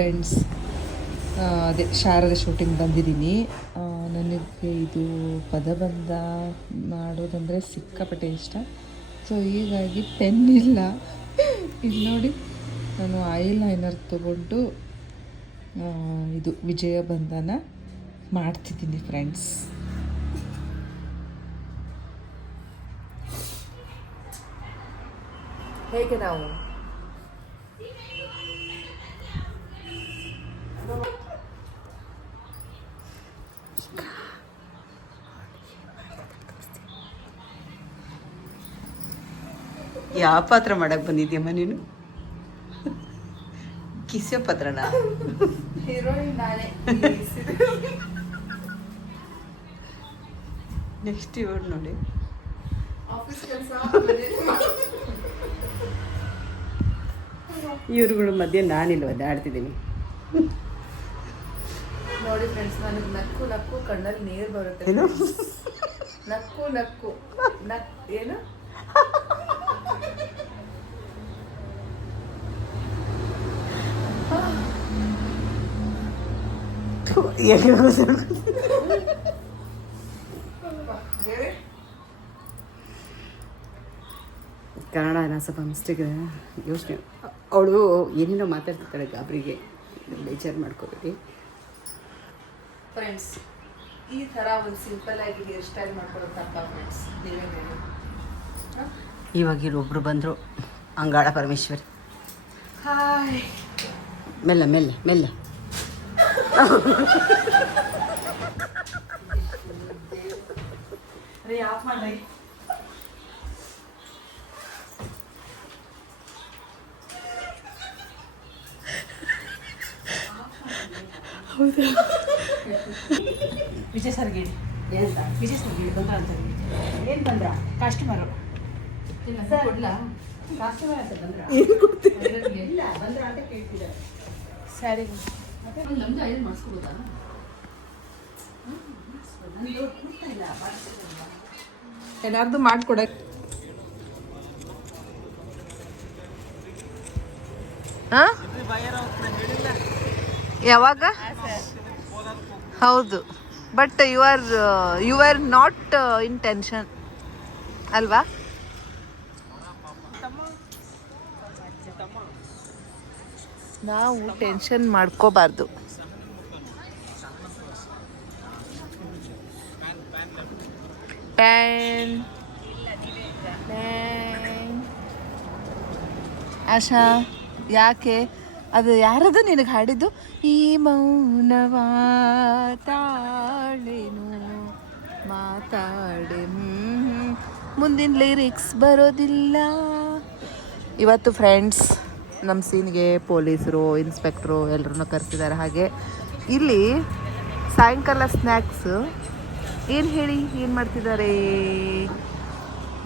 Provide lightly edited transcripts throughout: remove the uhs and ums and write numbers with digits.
Friends, ಅದೇ Sharada shooting ಬಂದಿದ್ದೀನಿ. ನನಗೆ ಇದು ಪದಬಂಧ ಮಾಡೋದಂದರೆ ಸಿಕ್ಕಾಪಟ್ಟೆ ಇಷ್ಟ. ಸೊ ಹೀಗಾಗಿ ಪೆನ್ ಇಲ್ಲ. ಇಲ್ಲಿ ನೋಡಿ, ನಾನು ಐಲೈನರ್ ತಗೊಂಡು ಇದು ವಿಜಯಬಂಧನ ಮಾಡ್ತಿದ್ದೀನಿ ಫ್ರೆಂಡ್ಸ್. ಹೇಗೆ ನಾವು ಯಾವ ಪಾತ್ರ ಮಾಡಕ್ಕೆ ಬಂದಿದ್ಯಮ್ಮ ನೀನು? ಕಿಸ್ಯೋ ಪಾತ್ರನ? ಹೀರೋಯಿನ್ ನಾನೇ. ನೆಕ್ಸ್ಟ್ ಇವ್ರು ನೋಡಿ, ಆಫೀಸ್ ಕೆಲಸ ಇವ್ರುಗಳ ಮಧ್ಯೆ ನಾನಿಲ್ವ ಆಡ್ತಿದ್ದೀನಿ. ನೋಡಿ ಫ್ರೆಂಡ್ಸ್, ನನಗೆ ನಕ್ಕು ನಕ್ಕು ಕಣ್ಣಲ್ಲಿ ನೀರು ಬರುತ್ತೆ. ಏನು ನಕ್ಕು ನಕ್ಕು ಏನು ಕನ್ನಡ ಸ್ವಲ್ಪ ಮಿಸ್ಟೇಕ್ ಯೋಚನೆ. ಅವಳು ಏನೇನೋ ಮಾತಾಡ್ತಿರ್ತಾಳೆ, ಗಾಬರಿಗೆ ಬೇಜಾರು ಮಾಡ್ಕೋಬೇಡಿ ಫ್ರೆಂಡ್ಸ್. ಈ ಥರ ಒಂದು ಸಿಂಪಲ್ ಆಗಿ ಹೇರ್ ಸ್ಟೈಲ್ ಮಾಡ್ಕೊಳ್ಳೋದು ತಪ್ಪ ಫ್ರೆಂಡ್ಸ್? ನೀವೇ ಹೇಳಿ. ಇವಾಗ ಇಲ್ಲೊಬ್ರು ಬಂದರು, ಅಂಗಾಳ ಪರಮೇಶ್ವರಿ. ಹಾಯ್. ಮೆಲ್ಲ ಮೆಲ್ಲ ಮೆಲ್ಲ. ಆಫ್ ಮಾಡಿ. ಹೌದಾ? ವಿಜಯ್ ಸರ್ಗಿಡಿ ಏನಂತ? ವಿಜಯ್ ಸರ್ಗಿಡಿ ಬಂದ್ರ ಅಂತ. ಏನು ಬಂದ್ರ? ಕಸ್ಟಮರು ಕೊಡ್ಲಾ? ಕಸ್ಟಮರ್ ಅಂತ ಬಂದ್ರ? ಇಲ್ಲ ಬಂದ್ರ ಅಂತ ಕೇಳ್ತಿದ್ದಾರೆ. ಸ್ಯಾರಿ ನಮ್ದು ಐದು ಮಾಡಿಸ್ಕೊಬೋದಾ? ಏನಾರ್ದು ಮಾಡ್ಕೊಡಕ್ಕೆ. ಯಾವಾಗ? ಹೌದು, but you are not in tension ಅಲ್ವಾ? ನಾವು ಟೆನ್ಷನ್ ಮಾಡ್ಕೋಬಾರ್ದು. ಆಶಾ, ಯಾಕೆ? ಅದು ಯಾರದು ನಿನಗೆ ಹಾಡಿದ್ದು? ಈ ಮೌನವಾ ತಾಳೇನು ಮಾತಾಡೆ. ಮುಂದಿನ ಲಿರಿಕ್ಸ್ ಬರೋದಿಲ್ಲ. ಇವತ್ತು ಫ್ರೆಂಡ್ಸ್, ನಮ್ಮ ಸೀನ್ಗೆ ಪೊಲೀಸರು, ಇನ್ಸ್ಪೆಕ್ಟ್ರು ಎಲ್ಲರನ್ನೂ ಕರೆಸಿದ್ದಾರೆ. ಹಾಗೆ ಇಲ್ಲಿ ಸಾಯಂಕಾಲ ಸ್ನ್ಯಾಕ್ಸ್ ಏನು ಹೇಳಿ ಏನು ಮಾಡ್ತಿದ್ದಾರೆ?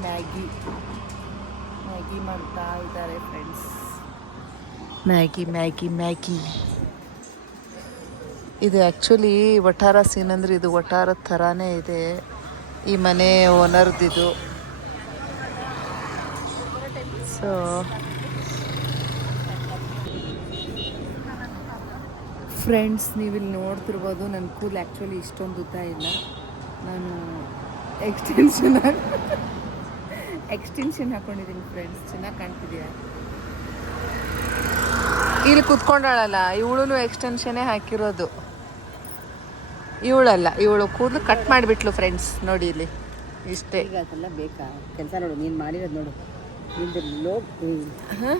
ಮ್ಯಾಗಿ ಮಾಡ್ತಾ ಇದ್ದಾರೆ ಫ್ರೆಂಡ್ಸ್. ಮ್ಯಾಗಿ. ಇದು ಆ್ಯಕ್ಚುಲಿ ವಠಾರ ಸೀನ್ ಅಂದರೆ ಇದು ವಠಾರದ ಥರಾನೇ ಇದೆ. ಈ ಮನೆ ಓನರ್ದಿದು. ಸೊ ಫ್ರೆಂಡ್ಸ್, ನೀವಿಲ್ಲಿ ನೋಡ್ತಿರ್ಬೋದು, ನನ್ನ ಕೂಲ್ ಆ್ಯಕ್ಚುಲಿ ಇಷ್ಟೊಂದು ಉದ್ದ ಇಲ್ಲ. ನಾನು ಎಕ್ಸ್ಟೆನ್ಷನ್ ಹಾಕೊಂಡಿದ್ದೀನಿ ಫ್ರೆಂಡ್ಸ್. ಚೆನ್ನಾಗಿ ಕಾಣ್ತಿದೆಯಾ? ಇಲ್ಲಿ ಕುತ್ಕೊಂಡಾಳಲ್ಲ, ಇವಳು ಎಕ್ಸ್ಟೆನ್ಷನ್ನೇ ಹಾಕಿರೋದು. ಇವಳಲ್ಲ, ಇವಳು ಕೂದಲು ಕಟ್ ಮಾಡಿಬಿಟ್ಲು ಫ್ರೆಂಡ್ಸ್. ನೋಡಿ ಇಲ್ಲಿ ಇಷ್ಟೇ. ಈಗ ಅದೆಲ್ಲ ಬೇಕಾ? ಕೆಲಸ ನೋಡು, ನೀನು ಮಾಡಿರೋದು ನೋಡು. ನಿಂದು ಲೋಡ್. ಹಾಂ,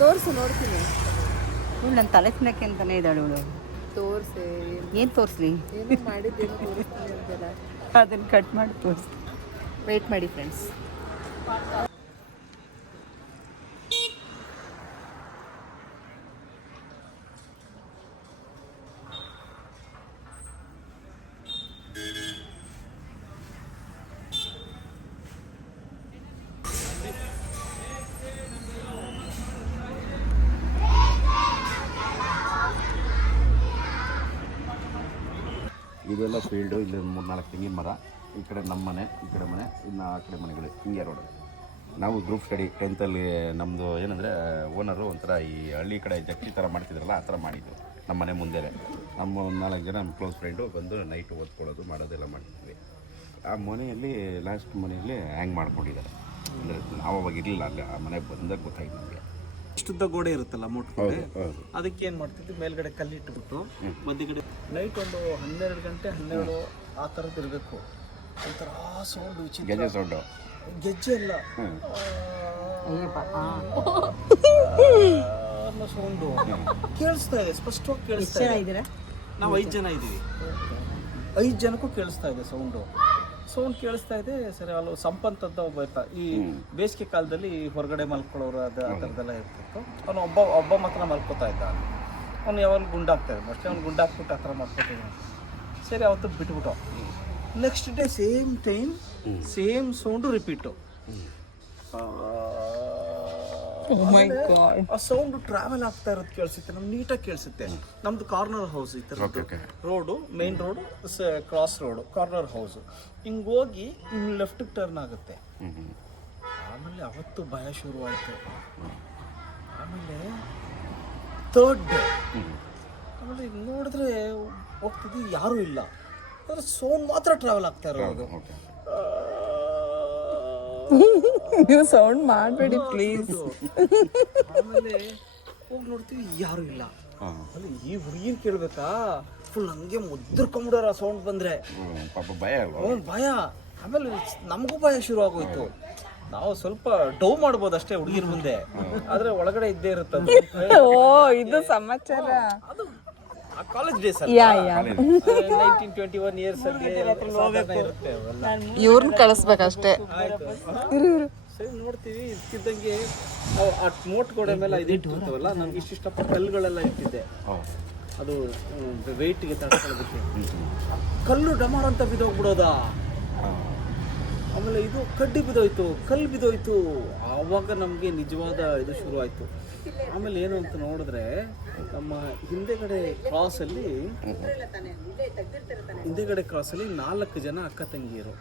ತೋರಿಸು, ನೋಡ್ತೀನಿ. ಇವಳು ನನ್ನ ತಲೆ ತಿನ್ನಕ್ಕೆ ಅಂತಲೇ ಇದ್ದಾಳೆ ಇವಳು. ತೋರಿಸಿ. ಏನು ತೋರಿಸ್ಲಿ? ಏನು ಮಾಡಿದ್ದೇನು ತೋರಿಸ್ತೀನಿ ಅಂತೆಲ್ಲ. ಅದನ್ನು ಕಟ್ ಮಾಡಿ ತೋರಿಸ್ತೀನಿ. ವೆಯ್ಟ್ ಮಾಡಿ ಫ್ರೆಂಡ್ಸ್. ಇದೆಲ್ಲ ಫೀಲ್ಡು. ಇಲ್ಲಿ 3-4 ತೆಂಗಿನ ಮರ. ಈ ಕಡೆ ನಮ್ಮ ಮನೆ, ಈ ಕಡೆ ಮನೆ, ಇನ್ನು ಆ ಕಡೆ ಮನೆಗಳು. ಹಿಂಗೆ ರೋಡ್. ನಾವು ಗ್ರೂಪ್ ಸ್ಟಡಿ 10th ನಮ್ಮದು ಏನಂದರೆ ಓನರು ಒಂಥರ ಈ ಹಳ್ಳಿ ಕಡೆ ಜಗ್ತಿ ಥರ ಮಾಡ್ತಿದ್ರಲ್ಲ ಆ ಥರ ಮಾಡಿದ್ದು ನಮ್ಮ ಮನೆ ಮುಂದೆನೇ. ನಮ್ಮ ಒಂದು 4 ಜನ ನಮ್ಮ ಕ್ಲೋಸ್ ಫ್ರೆಂಡು ಬಂದು ನೈಟು ಓದ್ಕೊಳ್ಳೋದು ಮಾಡೋದೆಲ್ಲ ಮಾಡ್ತಿದ್ವಿ. ಆ ಮನೆಯಲ್ಲಿ ಲಾಸ್ಟ್ ಮನೆಯಲ್ಲಿ ಹ್ಯಾಂಗ್ ಮಾಡ್ಕೊಂಡಿದ್ದಾರೆ. ಅಂದರೆ ನಾವು ಅವಾಗ ಇರಲಿಲ್ಲ, ಅಲ್ಲಿ ಆ ಮನೆಗೆ ಬಂದಾಗ ಗೊತ್ತಾಯ್ತು ನಮಗೆ. ಇಷ್ಟುದ್ದ ಗೋಡೆ ಇರುತ್ತಲ್ಲ ಮೂಟ್ ಗೋಡೆ, ಹೌದು. ಅದಕ್ಕೆ ಏನು ಮಾಡ್ತಿದ್ವಿ, ಮೇಲ್ಗಡೆ ಕಲ್ಲಿಟ್ಬಿಟ್ಟು ಮಧ್ಯಗಡೆ ನೈಟ್ ಒಂದು 12 ಗಂಟೆ 12 ಆ ಥರದ್ದು ಇರಬೇಕು. ಒಂಥರ ಸೌಂಡ್ ವಿಚಿತ್ರ, ಗೆಜೆ ಸೌಂಡು, ಗೆಜ್ಜೆ ಎಲ್ಲ ಅನ್ನೋ ಸೌಂಡು ಕೇಳಿಸ್ತಾ ಇದೆ, ಸ್ಪಷ್ಟವಾಗಿ ಕೇಳಿಸ್ತಾ ಇದೆ. ನಾವು 5 ಜನ ಇದ್ದೀವಿ, 5 ಜನಕ್ಕೂ ಕೇಳಿಸ್ತಾ ಇದೆ ಸೌಂಡ್ ಕೇಳಿಸ್ತಾ ಇದೆ. ಸರಿ, ಅಲ್ಲಿ ಸಂಪಂತ್ ಅಂತ ಒಬ್ಬ ಇರ್ತಾ, ಈ ಬೇಸಿಗೆ ಕಾಲದಲ್ಲಿ ಹೊರಗಡೆ ಮಲ್ಕೊಳ್ಳೋರು ಆ ಥರದ್ದೆಲ್ಲ ಇರ್ತಿತ್ತು. ಅವನು ಒಬ್ಬ ಮಾತ್ರ ಮಲ್ಕೋತಾ ಇದ್ದ. ಅವನು ಯಾವಾಗ ಗುಂಡಾಗ್ತಾ ಇದ್ದ, ಮೋಸ್ಟ್ಲಿ ಅವ್ನು ಗುಂಡಾಕ್ಬಿಟ್ಟು ಆ ಥರ ಮಲ್ಕೋತಿದ್ದ. ಸರಿ, ಅವತ್ತು ಬಿಟ್ಬಿಟ್ಟು next day same time same sound repeat. ಆ ಸೌಂಡ್ ಟ್ರಾವೆಲ್ ಆಗ್ತಾ ಇರೋದು ಕೇಳಿಸುತ್ತೆ, ನಮ್ಗೆ ನೀಟಾಗಿ ಕೇಳಿಸುತ್ತೆ. ನಮ್ದು ಕಾರ್ನರ್ ಹೌಸ್, ಈ ಥರ road, main road, cross road, corner house. ಹಿಂಗೆ ಹೋಗಿ ಲೆಫ್ಟಿಗೆ ಟರ್ನ್ ಆಗುತ್ತೆ. ಆಮೇಲೆ ಅವತ್ತು ಭಯ ಶುರುವಾಯಿತು. ಆಮೇಲೆ ಥರ್ಡ್ ಡೇ ಆಮೇಲೆ ಈಗ ನೋಡಿದ್ರೆ ಹೋಗ್ತಿದ್ವಿ, ಯಾರೂ ಇಲ್ಲ, ಆದರೆ ಸೌಂಡ್ ಮಾತ್ರ ಟ್ರಾವೆಲ್ ಆಗ್ತಾ ಇರೋದು. ನೀವು ಸೌಂಡ್ ಮಾಡಬೇಡಿ ಪ್ಲೀಸ್. ಆಮೇಲೆ ಹೋಗಿ ನೋಡ್ತೀವಿ, ಯಾರು ಇಲ್ಲ. ಅಲ್ಲಿ ಈ ಹುಡುಗಿನ ಕೇಳ್ಬೇಕಾ, ಫುಲ್ ಹಂಗೆ ಮುದ್ರಕೊಂಬಿಡೋರ ಸೌಂಡ್ ಬಂದ್ರೆ. ಪಾಪ ಭಯ ಅಲ್ವಾ? ಭಯ. ಆಮೇಲೆ ನಮಗೂ ಭಯ ಶುರು ಆಗೋಯ್ತು. ನಾವು ಸ್ವಲ್ಪ ಡೌ ಮಾಡ್ಬೋದು ಅಷ್ಟೇ ಹುಡುಗಿರ ಮುಂದೆ, ಆದ್ರೆ ಒಳಗಡೆ ಇದ್ದೇ ಇರುತ್ತೆ. ಓ, ಇದು ಸಮಾಚಾರ. ಅದು ಕಾಲೇಜ್ ಡೇಸ್ ಅಲ್ಲಿ 1921 ಇಯರ್ಸ್ ಅಲ್ಲಿ ಇರುತ್ತೆ. ಇವ್ರನ್ನ ಕಳಿಸ್ಬೇಕಷ್ಟೇ. ಸರಿ, ನೋಡ್ತೀವಿ. ಇದ್ಕಿದ್ದಂಗೆ ಆ ಮೋಟ್ ಗೋಡೆ ಮೇಲೆ ಇದು ಇಟ್ಟಿರ್ತೀವಲ್ಲ, ನಮ್ಗೆ ಇಷ್ಟಿಷ್ಟಪ್ಪ ಕಲ್ಲುಗಳೆಲ್ಲ ಇಟ್ಟಿದ್ದೆ. ಅದು ವೆಯ್ಟ್ಗೆ ತಡ್ಕೊಳ್ಳೋದಕ್ಕೆ. ಕಲ್ಲು ಡಮಾರ್ ಅಂತ ಬಿದ್ದೋಗ್ಬಿಡೋದ. ಆಮೇಲೆ ಇದು ಕಡ್ಡಿ ಬಿದ್ದೋಯ್ತು, ಕಲ್ಲು ಬಿದ್ದೋಯ್ತು. ಆವಾಗ ನಮಗೆ ನಿಜವಾದ ಇದು ಶುರು ಆಯಿತು. ಆಮೇಲೆ ಏನು ಅಂತ ನೋಡಿದ್ರೆ, ನಮ್ಮ ಹಿಂದೆಗಡೆ ಕ್ರಾಸಲ್ಲಿ 4 ಜನ ಅಕ್ಕ ತಂಗಿಯರು.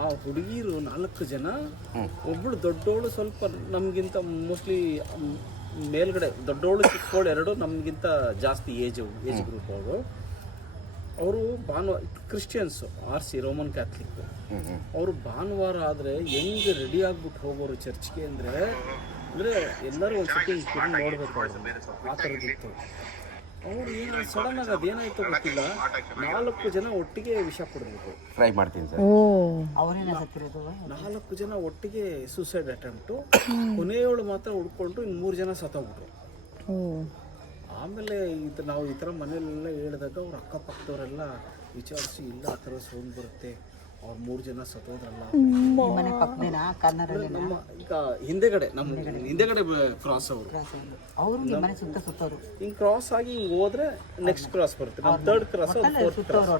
ಆ ಹುಡುಗಿರು 4 ಜನ, ಒಬ್ಬಳು ದೊಡ್ಡೋಳು, ಸ್ವಲ್ಪ ನಮಗಿಂತ ಮೋಸ್ಟ್ಲಿ ಮೇಲ್ಗಡೆ ದೊಡ್ಡೋಳು, ಚಿಕ್ಕೋಳು 2 ನಮಗಿಂತ ಜಾಸ್ತಿ ಏಜ್ ಗ್ರೂಪ್ ಅವರು. ಅವರು ಭಾನುವಾರ ಕ್ರಿಶ್ಚಿಯನ್ಸು, RC ರೋಮನ್ ಕ್ಯಾಥಲಿಕ್. ಅವರು ಭಾನುವಾರ ಆದರೆ ಹೆಂಗೆ ರೆಡಿ ಆಗ್ಬಿಟ್ಟು ಹೋಗೋರು ಚರ್ಚ್ಗೆ ಅಂದರೆ ಎಲ್ಲರೂ ಒಂದು ಸತಿ ನೋಡಬೇಕು, ಆ ಥರದ್ದಿತ್ತು. ಅವ್ರು ಏನು ಸಡನ್ ಆಗಿ ಅದೇನಾಯ್ತು ಗೊತ್ತಿಲ್ಲ, 4 ಜನ ಒಟ್ಟಿಗೆ ವಿಷ ಕೊಡಬೇಕು. ಟ್ರೈ ಮಾಡ್ತೀನಿ ಸರ್. 4 ಜನ ಒಟ್ಟಿಗೆ ಸೂಸೈಡ್ ಅಟೆಂಪ್ಟು. ಕೊನೆಯವಳು ಮಾತ್ರ ಉಳ್ಕೊಂಡು ಇನ್ನು 3 ಜನ ಸತ್ತೋಗ್ಬಿಟ್ರು. ಆಮೇಲೆ ನಾವು ಈ ಥರ ಮನೆಯಲ್ಲೆಲ್ಲ ಹೇಳಿದಾಗ ಅವ್ರ ಅಕ್ಕಪಕ್ಕದವರೆಲ್ಲ ವಿಚಾರಿಸಿ, ಇಲ್ಲ ಆ ಥರ ಸೌಂಡ್ ಬರುತ್ತೆ, ಅವ್ರು 3 ಜನ ಸತ್ತೋದ್ರಲ್ಲ. ಮನೆ ಪಕ್ಕದೇನಾ ಕಾರ್ನರಲ್ಲಿ? ನಮ್ಮ ಈಗ ಹಿಂದೆಗಡೆ, ನಮ್ಮ ಹಿಂದೆಗಡೆ ಕ್ರಾಸ್ ಅವರು ಮನೆ ಸುತ್ತ ಸುತ್ತೋರು. ಹಿಂಗೆ ಕ್ರಾಸ್ ಆಗಿ ಹಿಂಗೆ ಹೋದ್ರೆ ನೆಕ್ಸ್ಟ್ ಕ್ರಾಸ್ ಬರುತ್ತೆ. ನಮ್ಮ 3rd ಕ್ರಾಸ್, 4th ಕ್ರಾಸ್.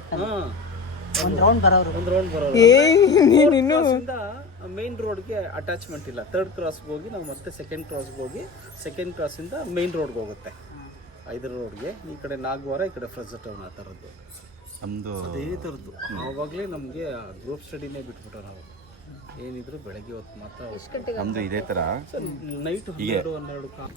ಒಂದು ರೌಂಡ್ ಬರೋರು. ಮೇನ್ ರೋಡ್ಗೆ ಅಟ್ಯಾಚ್ಮೆಂಟ್ ಇಲ್ಲ. 3rd ಕ್ರಾಸ್ಗೆ ಹೋಗಿ ನಾವು ಮತ್ತೆ 2nd ಕ್ರಾಸ್ಗೆ ಹೋಗಿ 2nd ಕ್ರಾಸಿಂದ ಮೇನ್ ರೋಡ್ಗೆ ಹೋಗುತ್ತೆ, 5ರ ರೋಡ್ಗೆ. ಈ ಕಡೆ ನಾಗವಾರ, ಈ ಕಡೆ ಫ್ರಜ್ ಟೌನ್, ಆ ಥರದ್ದು ನಮ್ಮದು ಅದೇ ಥರದ್ದು. ಆವಾಗಲೇ ನಮಗೆ ಗ್ರೂಪ್ ಸ್ಟಡಿನೇ ಬಿಟ್ಬಿಟ್ಟು ನಾವು ಏನಿದ್ರು ಬೆಳಗ್ಗೆ ಹೊತ್ತು ಮಾತ್ರ. ನಮ್ಮದು ಇದೇ ಥರ ನೈಟ್ 12 ಕಾಲ